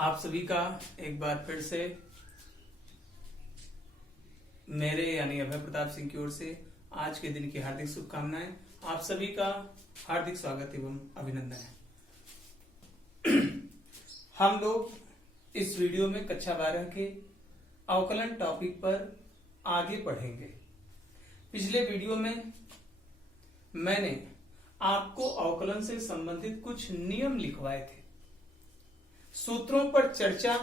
आप सभी का एक बार फिर से मेरे यानी अभय प्रताप सिंह की ओर से आज के दिन की हार्दिक शुभकामनाएं। आप सभी का हार्दिक स्वागत एवं अभिनंदन है। हम लोग इस वीडियो में कक्षा 12 के अवकलन टॉपिक पर आगे पढ़ेंगे। पिछले वीडियो में मैंने आपको अवकलन से संबंधित कुछ नियम लिखवाए थे। सूत्रों पर चर्चा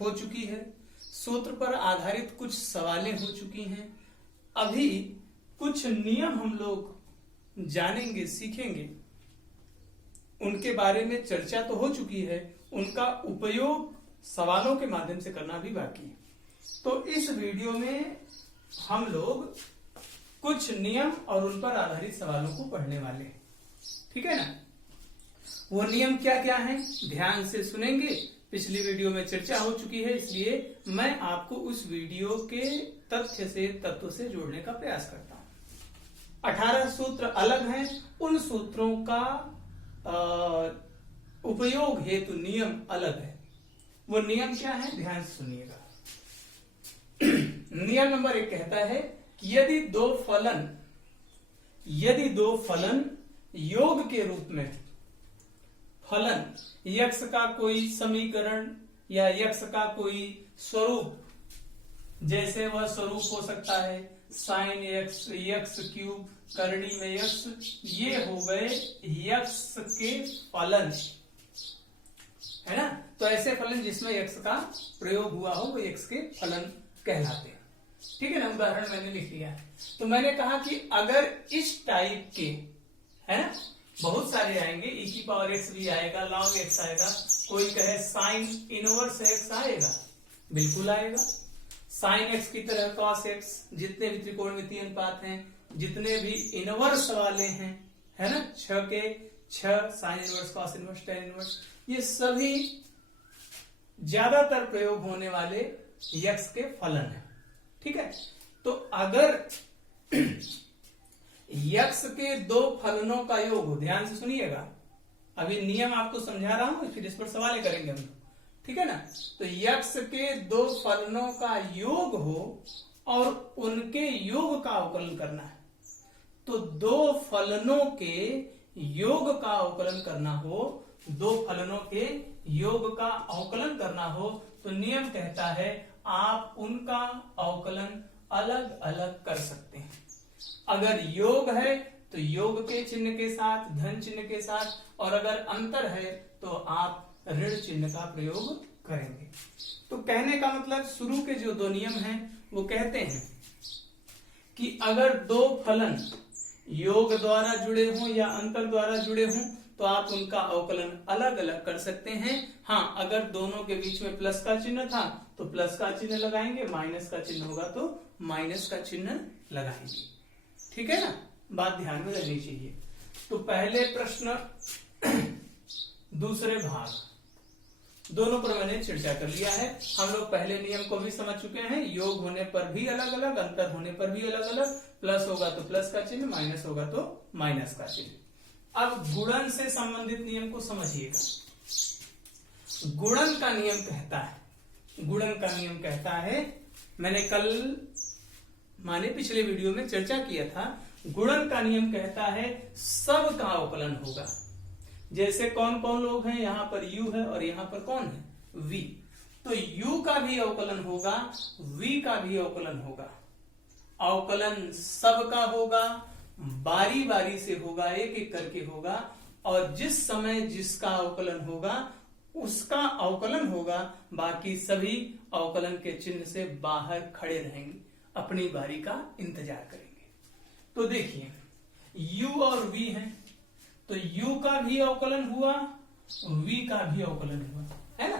हो चुकी है, सूत्र पर आधारित कुछ सवालें हो चुकी हैं। अभी कुछ नियम हम लोग जानेंगे, सीखेंगे। उनके बारे में चर्चा तो हो चुकी है, उनका उपयोग सवालों के माध्यम से करना भी बाकी है। तो इस वीडियो में हम लोग कुछ नियम और उन पर आधारित सवालों को पढ़ने वाले हैं। ठीक है ना? वो नियम क्या क्या हैं ध्यान से सुनेंगे। पिछली वीडियो में चर्चा हो चुकी है, इसलिए मैं आपको उस वीडियो के तत्व से जोड़ने का प्रयास करता हूं। 18 सूत्र अलग हैं, उन सूत्रों का उपयोग हेतु नियम अलग है। वो नियम क्या है ध्यान से सुनिएगा। नियम नंबर 1 कहता है कि यदि दो फलन योग के रूप में, फलन यक्स का कोई समीकरण या यक्स का कोई स्वरूप, जैसे वह स्वरूप हो सकता है साइन यक्स, यक्स क्यूब, करणी में यक्स, ये हो गए यक्स के फलन, है ना? तो ऐसे फलन जिसमें यक्स का प्रयोग हुआ हो वो यक्स के फलन कहलाते हैं। ठीक है ना? उदाहरण मैंने लिख लिया है। तो मैंने कहा कि अगर इस टाइप के, है ना, बहुत सारे आएंगे, e की पावर x भी आएगा, log x आएगा, कोई कहे साइन इनवर्स x आएगा, बिल्कुल आएगा। साइन x की तरह cos x, जितने भी त्रिकोणमितीय अनुपात हैं, जितने भी इनवर्स वाले हैं, है ना, 6 के 6, sine inverse, cos inverse, tan inverse, ये सभी ज्यादातर प्रयोग होने वाले x के फलन है। ठीक है? तो अगर यक्स के दो फलनों का योग हो, ध्यान से सुनिएगा, अभी नियम आपको समझा रहा हूं, फिर इस पर सवाल करेंगे हम। ठीक है ना? तो यक्स के दो फलनों का योग हो और उनके योग का अवकलन करना है। तो दो फलनों के योग का अवकलन करना हो, दो फलनों के योग का अवकलन करना हो, तो नियम कहता है आप उनका अवकलन अलग अलग कर सकते हैं। अगर योग है तो योग के चिन्ह के साथ, धन चिन्ह के साथ, और अगर अंतर है तो आप ऋण चिन्ह का प्रयोग करेंगे। तो कहने का मतलब शुरू के जो दो नियम हैं वो कहते हैं कि अगर दो फलन योग द्वारा जुड़े हों या अंतर द्वारा जुड़े हों तो आप उनका अवकलन अलग अलग कर सकते हैं। हाँ, अगर दोनों के बीच में प्लस का चिन्ह था तो प्लस का चिन्ह लगाएंगे, माइनस का चिन्ह होगा तो माइनस का चिन्ह लगाएंगे। ठीक है ना? बात ध्यान में रहनी चाहिए। तो पहले प्रश्न दूसरे भाग दोनों पर मैंने चर्चा कर लिया है। हम लोग पहले नियम को भी समझ चुके हैं, योग होने पर भी अलग अलग, अंतर होने पर भी अलग अलग, प्लस होगा तो प्लस का चिन्ह, माइनस होगा तो माइनस का चिन्ह। अब गुणन से संबंधित नियम को समझिएगा। गुणन का नियम कहता है, मैंने कल माने पिछले वीडियो में चर्चा किया था, गुणन का नियम कहता है सब का अवकलन होगा। जैसे कौन कौन लोग हैं, यहां पर u है और यहां पर कौन है, v, तो u का भी अवकलन होगा, v का भी अवकलन होगा। अवकलन सब का होगा, बारी बारी से होगा, एक एक करके होगा, और जिस समय जिसका अवकलन होगा उसका अवकलन होगा। बाकी सभी अवकलन के चिन्ह से बाहर खड़े रहेंगे, अपनी बारी का इंतजार करेंगे। तो देखिए u और v है, तो u का भी अवकलन हुआ, v का भी अवकलन हुआ, है ना?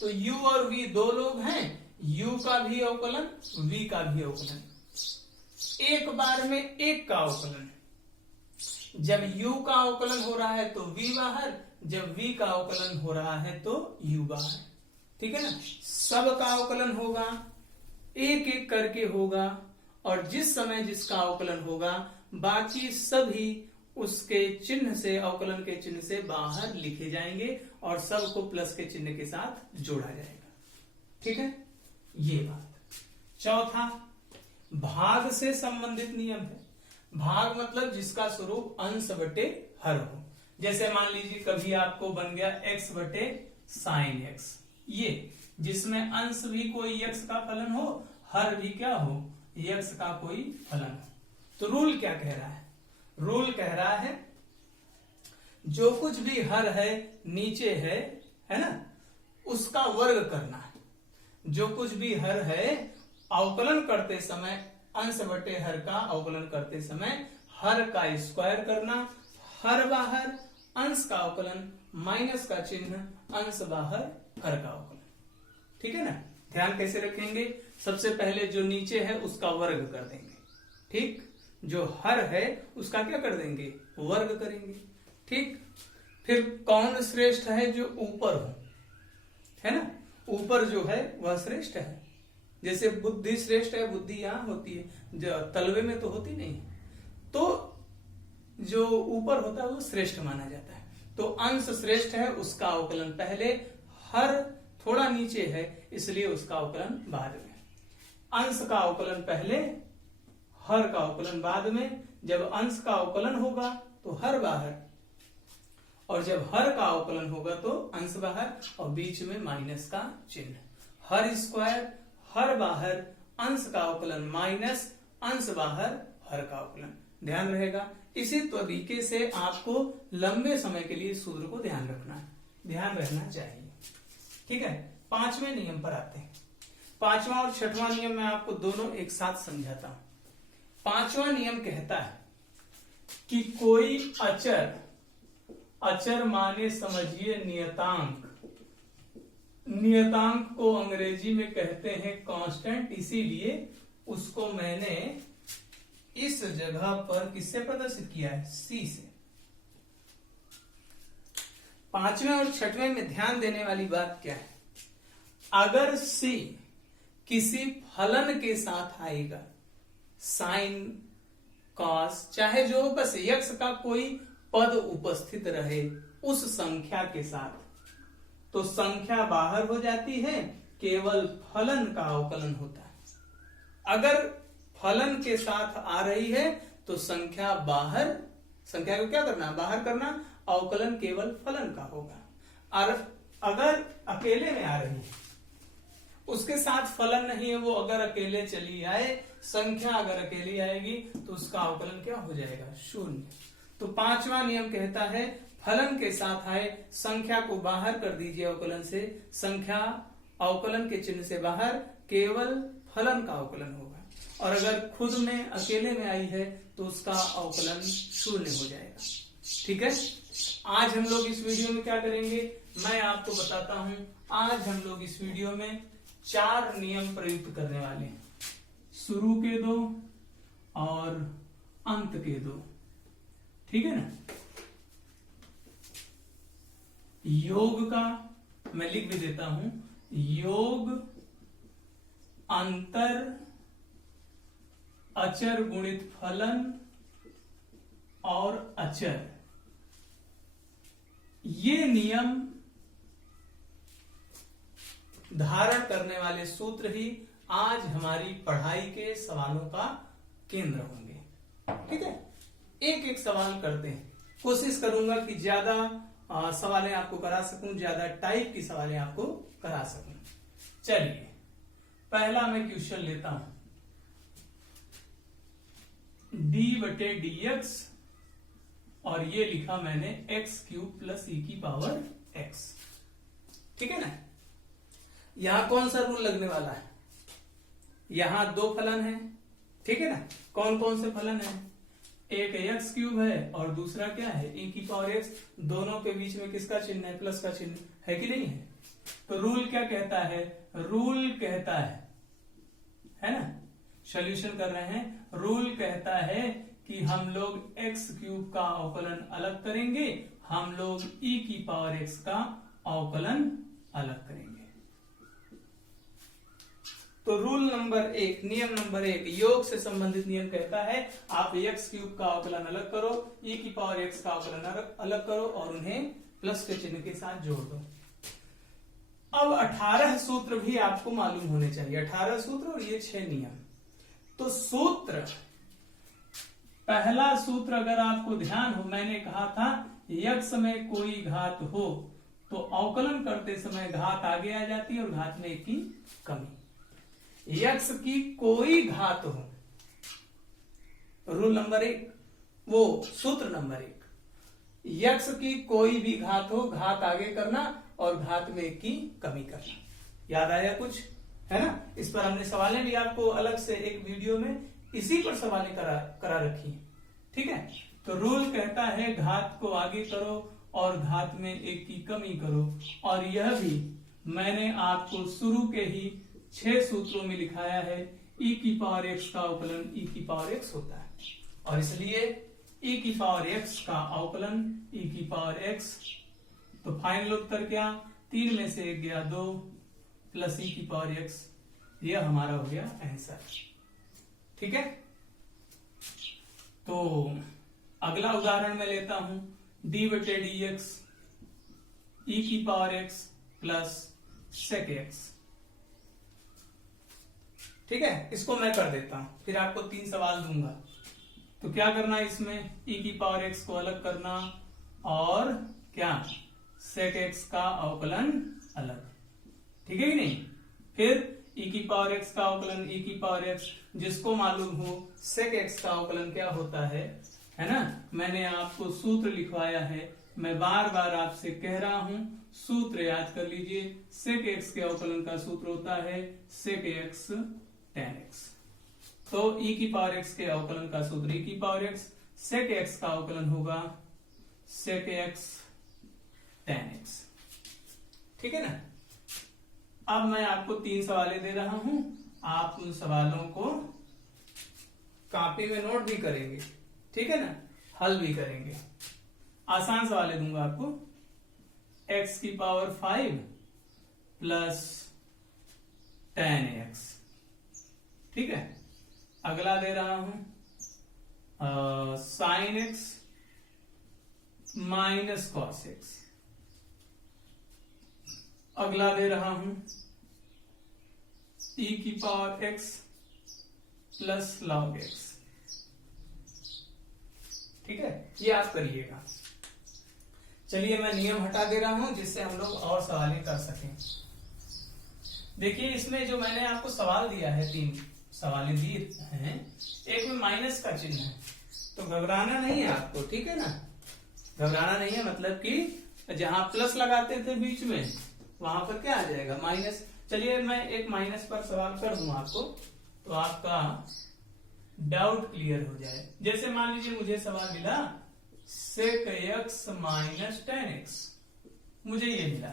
तो u और v दो लोग हैं, u का भी अवकलन, v का भी अवकलन, एक बार में एक का अवकलन। जब u का अवकलन हो रहा है तो v बाहर, जब v का अवकलन हो रहा है तो u बाहर। ठीक है ना? सब का अवकलन होगा, एक एक करके होगा, और जिस समय जिसका अवकलन होगा बाकी सभी उसके चिन्ह से, अवकलन के चिन्ह से बाहर लिखे जाएंगे और सबको प्लस के चिन्ह के साथ जोड़ा जाएगा। ठीक है, ये बात। चौथा, भाग से संबंधित नियम है। भाग मतलब जिसका स्वरूप अंश बटे हर हो। जैसे मान लीजिए कभी आपको बन गया x बटे साइन x, ये जिसमें अंश भी कोई x का फलन हो, हर भी क्या हो, x का कोई फलन हो। तो रूल क्या कह रहा है? रूल कह रहा है जो कुछ भी हर है, नीचे है ना, उसका वर्ग करना है। जो कुछ भी हर है, अवकलन करते समय अंश बटे हर का अवकलन करते समय हर का स्क्वायर करना, हर बाहर अंश का अवकलन माइनस का चिन्ह, अंश बाहर हर का अवकलन। ठीक है ना। ध्यान कैसे रखेंगे? सबसे पहले जो नीचे है उसका वर्ग कर देंगे। ठीक, जो हर है उसका क्या कर देंगे, वर्ग करेंगे। ठीक, फिर कौन श्रेष्ठ है? जो ऊपर हो, है ना, ऊपर जो है वह श्रेष्ठ है। जैसे बुद्धि श्रेष्ठ है, बुद्धि यहां होती है, तलवे में तो होती नहीं, तो जो ऊपर होता है वो श्रेष्ठ माना जाता है। तो अंश श्रेष्ठ है, उसका अवकलन पहले, हर थोड़ा नीचे है इसलिए उसका अवकलन बाद में। अंश का अवकलन पहले, हर का अवकलन बाद में। जब अंश का अवकलन होगा तो हर बाहर, और जब हर का अवकलन होगा तो अंश बाहर, और बीच में माइनस का चिन्ह। हर स्क्वायर, हर बाहर, अंश का अवकलन माइनस, अंश बाहर, हर का अवकलन। ध्यान रहेगा। इसी तरीके से आपको लंबे समय के लिए सूत्र को ध्यान रखना है, ध्यान रहना चाहिए। ठीक है, पांचवें नियम पर आते हैं। पांचवा और छठवां नियम मैं आपको दोनों एक साथ समझाता हूं। पांचवा नियम कहता है कि कोई अचर, अचर माने समझिए नियतांक, नियतांक को अंग्रेजी में कहते हैं कांस्टेंट, इसीलिए उसको मैंने इस जगह पर किससे प्रदर्शित किया है, सी से। पांचवें और छठवें में ध्यान देने वाली बात क्या है? अगर सी किसी फलन के साथ आएगा, साइन, कॉस, चाहे जो बस यक्स का कोई पद उपस्थित रहे उस संख्या के साथ, तो संख्या बाहर हो जाती है, केवल फलन का अवकलन होता है। अगर फलन के साथ आ रही है तो संख्या बाहर, संख्या को क्या करना, बाहर करना, अवकलन केवल फलन का होगा। और अगर अकेले में आ रही है, उसके साथ फलन नहीं है, वो अगर अकेले चली आए, संख्या अगर अकेली आएगी तो उसका अवकलन क्या हो जाएगा, शून्य। तो पांचवा नियम कहता है फलन के साथ आए, संख्या को बाहर कर दीजिए अवकलन से, संख्या अवकलन के चिन्ह से बाहर, केवल फलन का अवकलन होगा। और अगर खुद में अकेले में आई है तो उसका अवकलन शून्य हो जाएगा। ठीक है, आज हम लोग इस वीडियो में क्या करेंगे, मैं आपको बताता हूं। आज हम लोग इस वीडियो में 4 नियम प्रयुक्त करने वाले हैं, शुरू के 2 और अंत के 2। ठीक है ना। योग का मैं लिख भी देता हूं, योग अंतर अचर गुणित फलन और अचर, ये नियम धारण करने वाले सूत्र ही आज हमारी पढ़ाई के सवालों का केंद्र होंगे। ठीक है, एक एक सवाल करते हैं। कोशिश करूंगा कि ज्यादा सवालें आपको करा सकूं, ज्यादा टाइप की सवालें आपको करा सकूं। चलिए, पहला मैं क्वेश्चन लेता हूं। d बटे dx, और ये लिखा मैंने x क्यूब प्लस e की पावर x। ठीक है ना। यहां कौन सा रूल लगने वाला है? यहां 2 फलन है। ठीक है ना। कौन कौन से फलन है? एक x क्यूब है और दूसरा क्या है, e की पावर x। दोनों के बीच में किसका चिन्ह है, प्लस का चिन्ह है कि नहीं है? तो रूल क्या कहता है? रूल कहता है ना, सॉल्यूशन कर रहे हैं। रूल कहता है कि हम लोग x क्यूब का अवकलन अलग करेंगे, हम लोग e की पावर x का अवकलन अलग करेंगे। तो रूल नंबर 1, नियम नंबर 1, योग से संबंधित नियम कहता है आप x क्यूब का अवकलन अलग करो, e की पावर x का अवकलन अलग करो और उन्हें प्लस के चिन्ह के साथ जोड़ दो। अब 18 सूत्र भी आपको मालूम होने चाहिए, 18 सूत्र और ये 6 नियम। तो सूत्र, पहला सूत्र अगर आपको ध्यान हो, मैंने कहा था यक्स में कोई घात हो तो अवकलन करते समय घात आगे आ जाती है और घात में 1 की कमी। यक्स की कोई घात हो, रूल नंबर 1, वो सूत्र नंबर 1, यक्स की कोई भी घात हो, घात आगे करना और घात में 1 की कमी करना। याद आया कुछ, है ना? इस पर हमने सवालें भी आपको अलग से एक वीडियो में इसी पर सवालें करा रखी है, ठीक है? तो रूल कहता है घात को आगे करो और घात में 1 की कमी करो, और यह भी मैंने आपको शुरू के ही 6 सूत्रों में लिखाया है। e की पावर x का अवकलन e की पावर x होता है, और इसलिए e की पावर x का अवकलन e की पावर x, तो फाइनल उत्तर क्या, 3 में से 1 गया 2 प्लस e की पावर x, यह हमारा हो गया आंसर। ठीक है, तो अगला उदाहरण मैं लेता हूं, d बटे डी एक्स e की power x plus sec x। ठीक है, इसको मैं कर देता हूं, फिर आपको 3 सवाल दूंगा। तो क्या करना है इसमें, e की पावर x को अलग करना और क्या, sec x का अवकलन अलग, ठीक है कि नहीं? फिर e की पावर x का अवकलन e की पावर x, जिसको मालूम हो sec x का अवकलन क्या होता है ना? मैंने आपको सूत्र लिखवाया है, मैं बार बार आपसे कह रहा हूं, सूत्र याद कर लीजिए। sec x के अवकलन का सूत्र होता है sec x tan x। तो e की पावर x के अवकलन का सूत्र e की पावर x, sec x का अवकलन होगा sec x tan x। ठीक है ना? अब मैं आपको 3 सवालें दे रहा हूं, आप उन सवालों को कॉपी में नोट भी करेंगे, ठीक है ना, हल भी करेंगे। आसान सवालें दूंगा आपको, x की पावर 5 प्लस tan x। ठीक है, अगला दे रहा हूं sin x minus cos x। अगला दे रहा हूं e की power x plus log x। ठीक है, ये आप करिएगा। चलिए मैं नियम हटा दे रहा हूं जिससे हम लोग और सवालें कर सकें। देखिए, इसमें जो मैंने आपको सवाल दिया है, 3 सवालें दी हैं, एक में माइनस का चिन्ह है, तो घबराना नहीं है आपको, ठीक है ना? घबराना नहीं है, मतलब कि जहां प्लस लगाते थे बीच में, वहां पर क्या आ जाएगा, माइनस। चलिए मैं एक माइनस पर सवाल कर दूं आपको, तो आपका डाउट क्लियर हो जाए। जैसे मान लीजिए मुझे सवाल मिला sec x minus tan x, मुझे ये मिला,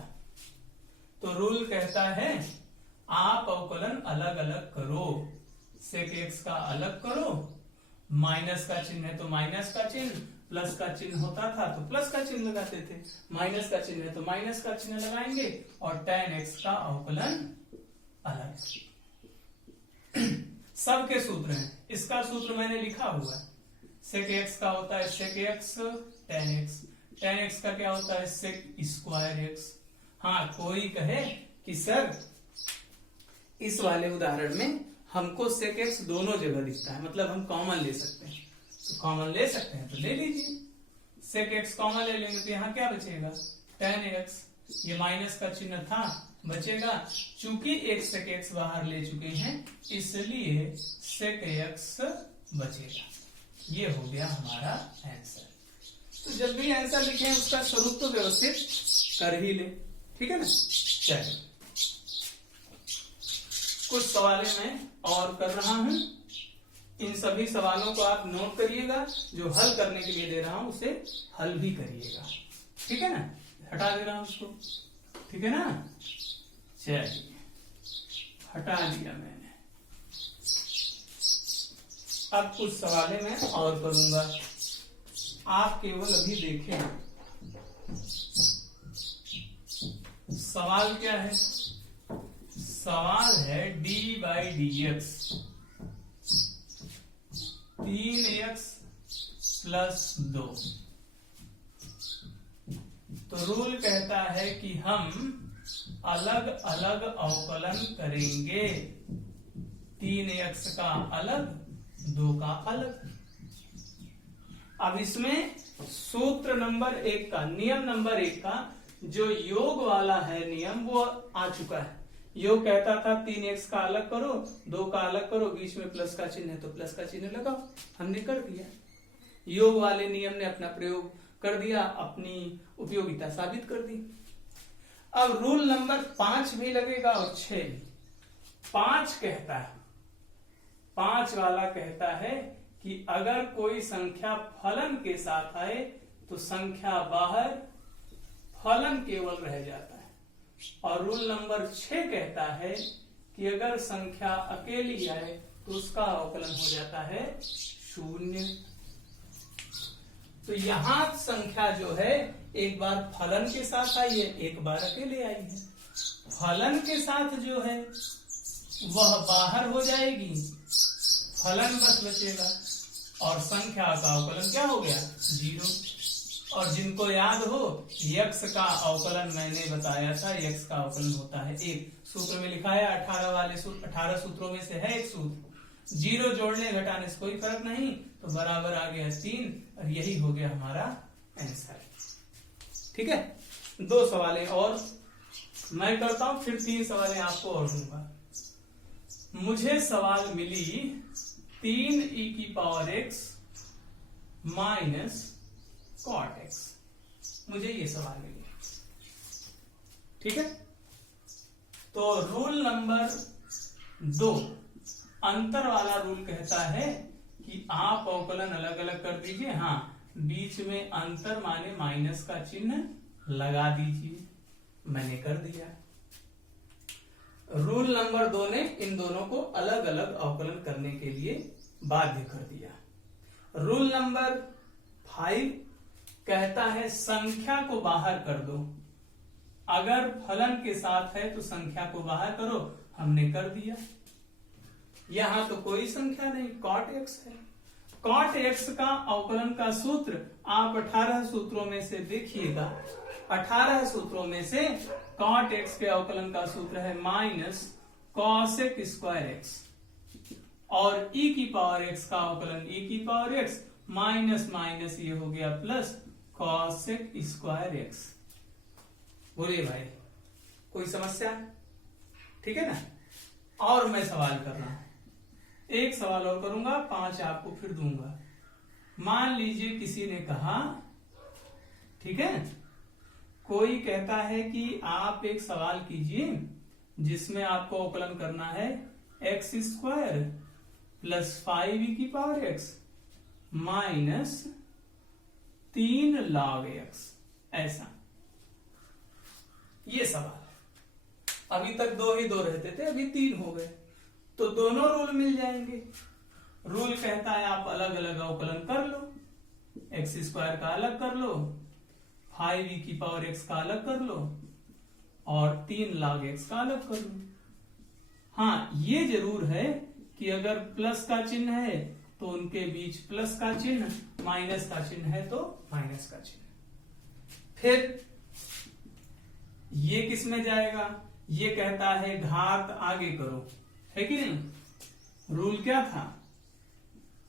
तो रूल कहता है आप अवकलन अलग अलग करो, sec x का अलग करो, माइनस का चिन्ह है तो माइनस का चिन्ह, प्लस का चिन्ह होता था तो प्लस का चिन्ह लगाते थे, माइनस का चिन्ह है तो माइनस का चिन्ह लगाएंगे, और tan x का अवकलन अलग। सबके सूत्र हैं, इसका सूत्र मैंने लिखा हुआ है, sec x का होता है sec x tan x, tan x का क्या होता है sec स्क्वायर x। हाँ, कोई कहे कि सर इस वाले उदाहरण में हमको sec x दोनों जगह दिखता है, मतलब हम कॉमन ले सकते हैं, तो कॉमन ले सकते हैं तो ले लीजिए, sec x कॉमन ले लेंगे तो यहाँ क्या बचेगा, tan x, ये माइनस का चिन्ह था, बचेगा। चूंकि एक sec x बाहर ले चुके हैं इसलिए sec x बचेगा। ये हो गया हमारा आंसर। तो जब भी आंसर लिखें उसका स्वरूप तो व्यवस्थित कर ही ले, ठीक है ना? चलिए कुछ सवालें मैं और कर रहा हूं, इन सभी सवालों को आप नोट करिएगा, जो हल करने के लिए दे रहा हूं उसे हल भी करिएगा, ठीक है ना? हटा दे रहा हूं उसको, ठीक है ना? चलिए हटा दिया मैंने। अब कुछ सवालें मैं और करूंगा, आप केवल अभी देखें। सवाल क्या है, सवाल है d/dx 3x + 2। तो रूल कहता है कि हम अलग अलग अवकलन करेंगे, 3x का अलग, 2 का अलग। अब इसमें सूत्र नंबर 1 का, नियम नंबर 1 का जो योग वाला है नियम, वो आ चुका है। योग कहता था 3x का अलग करो, 2 का अलग करो, बीच में प्लस का चिन्ह है तो प्लस का चिन्ह लगाओ, हमने कर दिया। योग वाले नियम ने अपना प्रयोग कर दिया, अपनी उपयोगिता साबित कर दी। अब रूल नंबर 5 भी लगेगा और 6 भी। 5 कहता है, 5 वाला कहता है कि अगर कोई संख्या फलन के साथ आए तो संख्या बाहर, फलन केवल रह जाता है। और रूल नंबर 6 कहता है कि अगर संख्या अकेली आए तो उसका अवकलन हो जाता है 0। तो यहां संख्या जो है एक बार फलन के साथ आई है, एक बार अकेले आई है। फलन के साथ जो है वह बाहर हो जाएगी, फलन बस बचेगा और संख्या का अवकलन क्या हो गया? 0। और जिनको याद हो, x का अवकलन मैंने बताया था, x का अवकलन होता है 1। सूत्र में लिखा है 18 सूत्रों में से है एक सूत्र, 0 जोड़ने घटाने से कोई फर्क नहीं, तो बराबर आ गया 3 और यही हो गया हमारा आंसर। ठीक है, 2 सवालें और मैं करता हूं, फिर 3 सवालें आपको और दूंगा। मुझे सवाल मिली 3e⁻x - cot x, मुझे ये सवाल मिली। ठीक है, तो रूल नंबर 2 अंतर वाला रूल कहता है कि आप अवकलन अलग अलग कर दीजिए, हाँ बीच में अंतर माने माइनस का चिन्ह लगा दीजिए, मैंने कर दिया। रूल नंबर 2 ने इन दोनों को अलग अलग अवकलन करने के लिए बाध्य कर दिया। रूल नंबर 5 कहता है संख्या को बाहर कर दो, अगर फलन के साथ है तो संख्या को बाहर करो, हमने कर दिया। यहां तो कोई संख्या नहीं, cot x है। cot x का अवकलन का सूत्र आप 18 सूत्रों में से देखिएगा, 18 सूत्रों में से cot x के अवकलन का सूत्र है -cos² और e⁻x का अवकलन e⁻x माइनस ये हो गया प्लस cos²x। बोलिए भाई, कोई समस्या? ठीक है ना। और मैं सवाल कर रहा हूं, एक सवाल और करूंगा, 5 आपको फिर दूंगा। मान लीजिए किसी ने कहा, ठीक है, कोई कहता है कि आप एक सवाल कीजिए जिसमें आपको अवकलन करना है x² + 5e⁻x - 3 log x, ऐसा। ये सवाल, अभी तक 2 ही 2 रहते थे, अभी 3 हो गए, तो दोनों रूल मिल जाएंगे। रूल कहता है आप अलग अलग अवकलन कर लो, x² का अलग कर लो, 5e⁻x का अलग कर लो और 3 log x का अलग कर लो। हाँ, ये जरूर है कि अगर प्लस का चिन्ह है तो उनके बीच प्लस का चिन्ह, माइनस का चिन्ह है तो माइनस का चिन्ह। फिर ये किस में जाएगा? ये कहता है घात आगे करो, है कि नहीं? रूल क्या था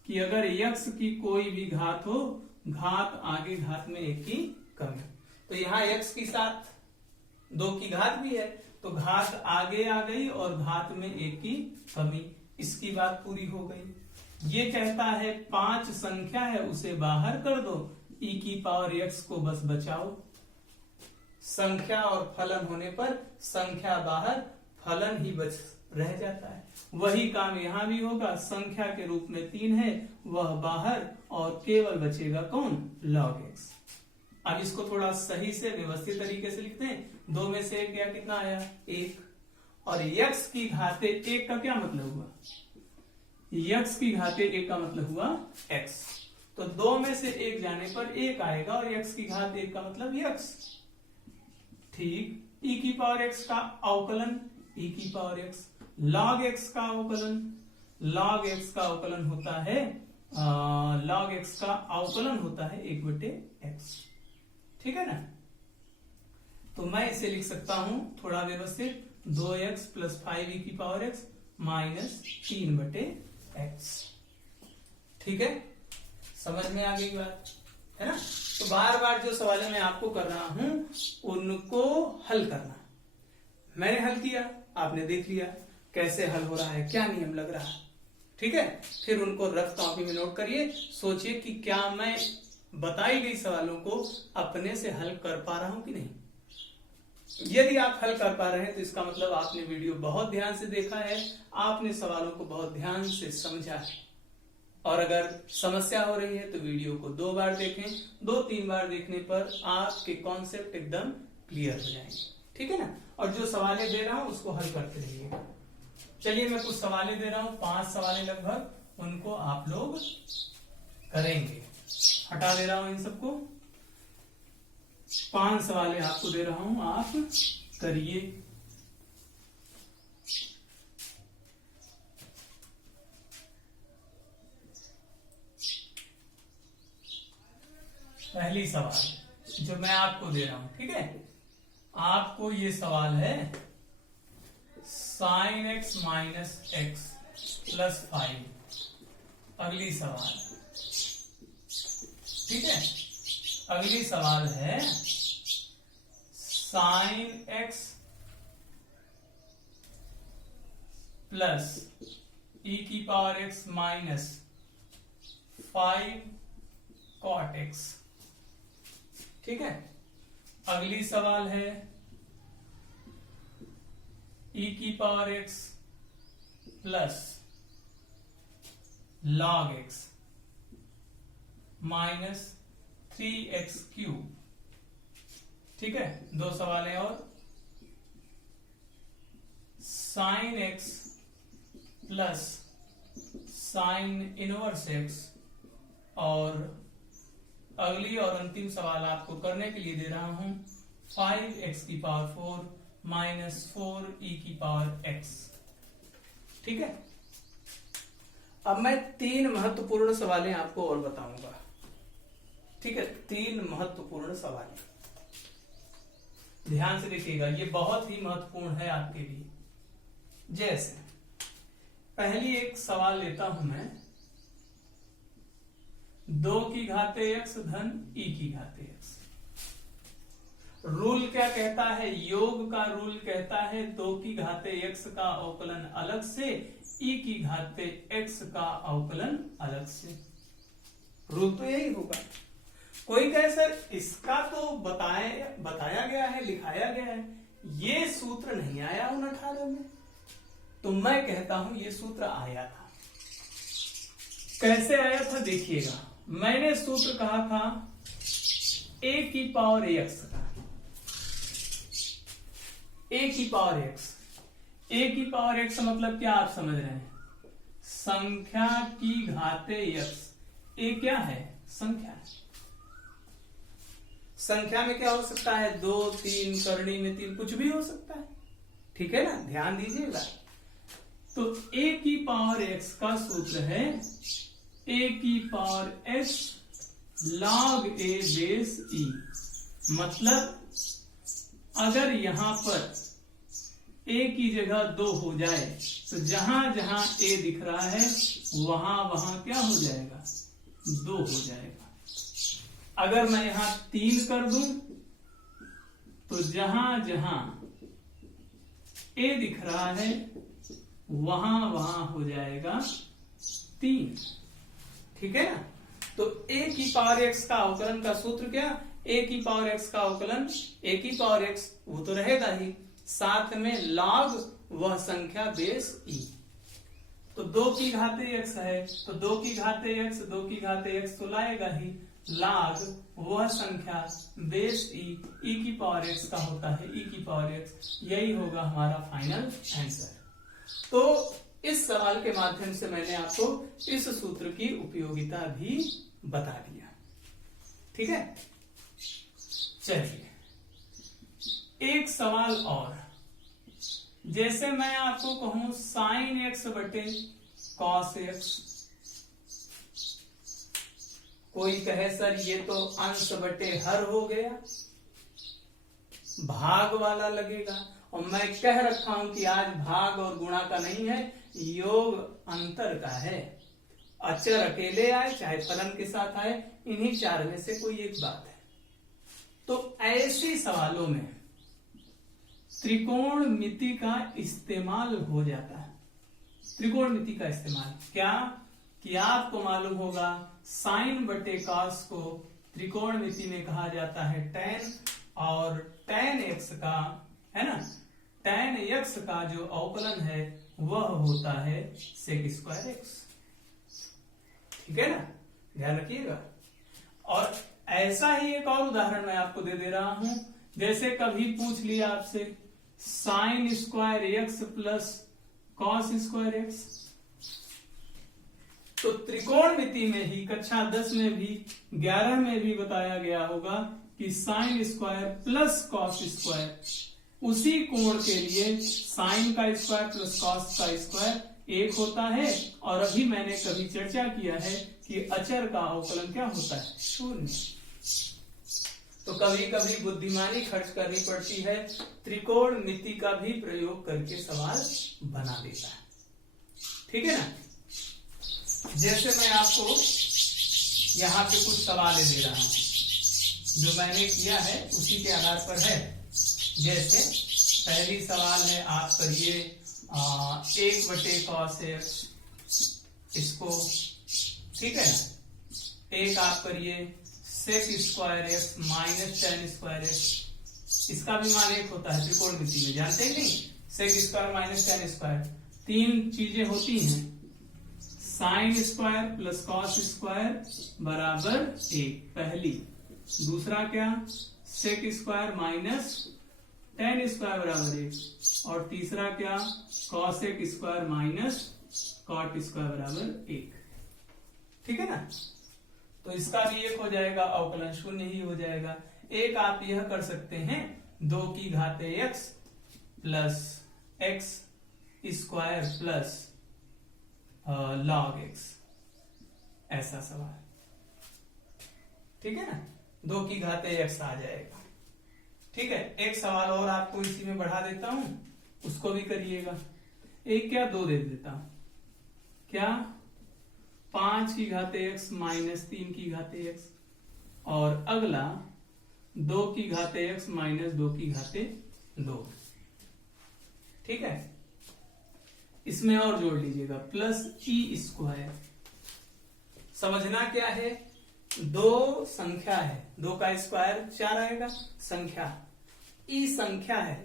कि अगर x की कोई भी घात हो, घात आगे घात में 1 की कमी। तो यहाँ x के साथ 2 की घात भी है, तो घात आगे आ गई और घात में 1 की कमी, इसकी बात पूरी हो गई। ये कहता है 5 संख्या है उसे बाहर कर दो, e⁻x को बस बचाओ। संख्या और फलन होने पर संख्या बाहर, फलन ही बच रह जाता है। वही काम यहां भी होगा, संख्या के रूप में 3 है, वह बाहर और केवल बचेगा कौन? log x। अब इसको थोड़ा सही से व्यवस्थित तरीके से लिखते हैं। 2 में से 1 गया, कितना आया? 1। और x की घाते 1 का क्या मतलब हुआ? x की घाते 1 का मतलब हुआ x। तो 2 में से 1 जाने पर 1 आएगा और x की घात 1 का मतलब x। ठीक, e⁻x का अवकलन e की पावर x, log x का अवकलन, log x का अवकलन होता है log x का अवकलन होता है 1/x, ठीक है ना। तो मैं इसे लिख सकता हूं थोड़ा व्यवस्थित, 2x प्लस 5e की पावर x माइनस 3/x, ठीक है, समझ में आ गई बात है ना। तो बार बार जो सवाल मैं आपको कर रहा हूं उनको हल करना। मैंने हल किया, आपने देख लिया कैसे हल हो रहा है, क्या नियम लग रहा है, ठीक है। फिर उनको रफ कॉपी में नोट करिए, सोचिए कि क्या मैं बताई गई सवालों को अपने से हल कर पा रहा हूं कि नहीं। यदि आप हल कर पा रहे हैं तो इसका मतलब आपने वीडियो बहुत ध्यान से देखा है, आपने सवालों को बहुत ध्यान से समझा है। और अगर समस्या हो रही है तो वीडियो को 2 बार देखें, 2-3 बार देखने पर आपके कॉन्सेप्ट एकदम क्लियर हो जाएंगे, ठीक है ना। और जो सवालें दे रहा हूं उसको हल करते रहिएगा। चलिए मैं कुछ सवालें दे रहा हूं, 5 सवालें लगभग, उनको आप लोग करेंगे। हटा दे रहा हूं इन सबको, 5 सवालें आपको दे रहा हूं, आप करिए। पहली सवाल जो मैं आपको दे रहा हूं, ठीक है, आपको ये सवाल है sin x minus x plus 5। अगली सवाल, ठीक है, अगली सवाल है sin x प्लस e की power x minus 5 cot x, ठीक है। अगली सवाल है e की power x plus log x minus 3x cube, ठीक है। 2 सवाल हैं और sin x plus sin inverse x, और अगली और अंतिम सवाल आपको करने के लिए दे रहा हूं 5x की पावर 4 माइनस 4e की पावर x, ठीक है। अब मैं 3 महत्वपूर्ण सवालें आपको और बताऊंगा, ठीक है, 3 महत्वपूर्ण सवाल, ध्यान से देखिएगा, ये बहुत ही महत्वपूर्ण है आपके लिए। जैसे पहली एक सवाल लेता हूं मैं, 2 की घाते x धन e की घाते x। रूल क्या कहता है, योग का रूल कहता है 2 की घाते x का अवकलन अलग से, e की घाते x का अवकलन अलग से। रूल तो यही होगा। कोई कहे सर इसका तो बताया गया है, लिखाया गया है, ये सूत्र नहीं आया उन 18 में। तो मैं कहता हूं ये सूत्र आया था। कैसे आया था देखिएगा, मैंने सूत्र कहा था a की पावर x का, a की पावर x, a की पावर x मतलब क्या आप समझ रहे हैं, संख्या की घाते x। a क्या है, संख्या है। संख्या में क्या हो सकता है, 2, 3, करनी में 3, कुछ भी हो सकता है, ठीक है ना, ध्यान दीजिएगा। तो a की पावर x का सूत्र है a की power x log a base e। मतलब अगर यहां पर a की जगह 2 हो जाए तो जहां जहां a दिख रहा है वहां वहां क्या हो जाएगा, 2 हो जाएगा। अगर मैं यहां 3 कर दूं तो जहां जहां a दिख रहा है वहां वहां हो जाएगा 3, ठीक है ना। तो a की पावर x का अवकलन का सूत्र क्या, a की पावर x का अवकलन, a की पावर x वो तो रहेगा ही, साथ में log वह संख्या बेस e। तो 2 की घाते x है तो 2 की घाते x तो लाएगा ही, log वह संख्या बेस e, e की पावर x का होता है e की पावर x। यही होगा हमारा फाइनल आंसर। तो इस सवाल के माध्यम से मैंने आपको इस सूत्र की उपयोगिता भी बता दिया, ठीक है। चलिए एक सवाल और, जैसे मैं आपको कहूं साइन एक्स बटे कॉस एक्स, कोई कहे सर ये तो अंश बटे हर हो गया, भाग वाला लगेगा, और मैं कह रखा हूं कि आज भाग और गुणा का नहीं है, योग अंतर का है। अचर अकेले आए चाहे फलन के साथ आए, इन्हीं चार में से कोई एक बात है। तो ऐसे सवालों में त्रिकोणमिति का इस्तेमाल हो जाता है। त्रिकोणमिति का इस्तेमाल क्या, कि आपको मालूम होगा साइन बटे कॉस को त्रिकोणमिति में कहा जाता है tan, और tan x का, है ना, tan x का जो अवकलन है वह होता है sec स्क्वायर x। ठीक है ना, ध्यान रखिएगा। और ऐसा ही एक और उदाहरण मैं आपको दे दे रहा हूं, जैसे कभी पूछ लिया आपसे sine square x plus cos square x, तो त्रिकोणमिति में ही कक्षा 10 में भी 11 में भी बताया गया होगा कि sign square plus cos square, उसी कोण के लिए साइन का स्क्वायर प्लस कॉस का स्क्वायर 1 होता है। और अभी मैंने कभी चर्चा किया है कि अचर का अवकलन क्या होता है, 0। तो कभी कभी बुद्धिमानी खर्च करनी पड़ती है, त्रिकोणमिति का भी प्रयोग करके सवाल बना देता है। ठीक है ना। जैसे मैं आपको यहाँ पे कुछ सवाल दे रहा हूं, जो मैंने किया है उसी के आधार पर है। जैसे पहली सवाल है, आप करिए 1 बटे कॉस एक्स, इसको, ठीक है ना। एक आप करिए sec square x minus tan square x, इसका भी मान 1 होता है त्रिकोणमिति में, जानते ही नहीं, sec square minus tan square. 3 चीजें होती हैं, sine square plus cos square बराबर 1 पहली, दूसरा क्या, sec square minus tan square बराबर 1, और तीसरा क्या, cosec square minus cot square बराबर 1। ठीक है ना। तो इसका भी 1 हो जाएगा, अवकलन 0 ही हो जाएगा। एक आप यह कर सकते हैं 2 की घाते x plus x square plus log x, ऐसा सवाल। ठीक है ना, 2 की घाते x आ जाएगा। ठीक है, एक सवाल और आपको इसी में बढ़ा देता हूं, उसको भी करिएगा। एक क्या, 2 दे देता हूं, क्या, 5 की घाते x माइनस 3 की घाते x, और अगला 2 की घाते x माइनस 2 की घाते 2। ठीक है, इसमें और जोड़ लीजिएगा प्लस ई स्क्वायर। समझना क्या है, 2 संख्या है, 2 का स्क्वायर 4 आएगा, संख्या ई संख्या है,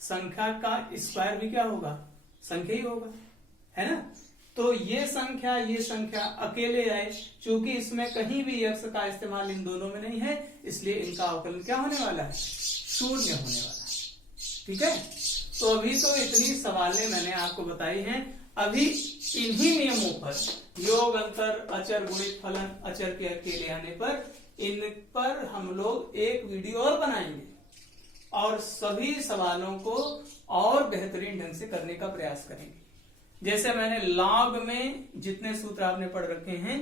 संख्या का स्क्वायर भी क्या होगा, संख्या ही होगा, है ना। तो ये संख्या अकेले आए, चूंकि इसमें कहीं भी x का इस्तेमाल इन दोनों में नहीं है, इसलिए इनका अवकलन क्या होने वाला है, 0 होने वाला है। ठीक है, तो अभी तो इतनी सवालें मैंने आपको बताई हैं। अभी इन्हीं नियमों पर, योग अंतर, अचर गुणित फलन, अचर के अकेले आने पर, इन पर हम लोग एक वीडियो और बनाएंगे और सभी सवालों को और बेहतरीन ढंग से करने का प्रयास करेंगे। जैसे मैंने लॉग में जितने सूत्र आपने पढ़ रखे हैं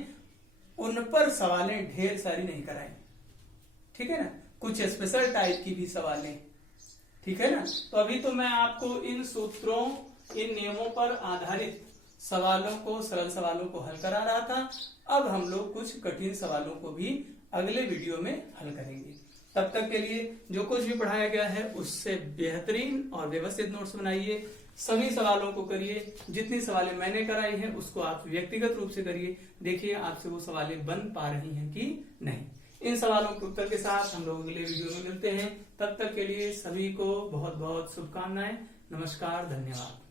उन पर सवालें ढेर सारी नहीं कराएंगे। ठीक है ना, कुछ स्पेशल टाइप की भी सवालें। ठीक है ना, तो अभी तो मैं आपको इन सूत्रों, इन नियमों पर आधारित सवालों को, सरल सवालों को हल करा रहा था। अब हम लोग कुछ कठिन सवालों को भी अगले वीडियो में हल करेंगे। तब तक के लिए जो कुछ भी पढ़ाया गया है उससे बेहतरीन और व्यवस्थित नोट्स बनाइए, सभी सवालों को करिए। जितनी सवालें मैंने कराई हैं उसको आप व्यक्तिगत रूप से करिए, देखिए आपसे वो सवालें बन पा रही हैं कि नहीं। इन सवालों के उत्तर के साथ हम लोग अगले वीडियो में मिलते हैं। तब तक के लिए सभी को बहुत बहुत शुभकामनाएं। नमस्कार, धन्यवाद।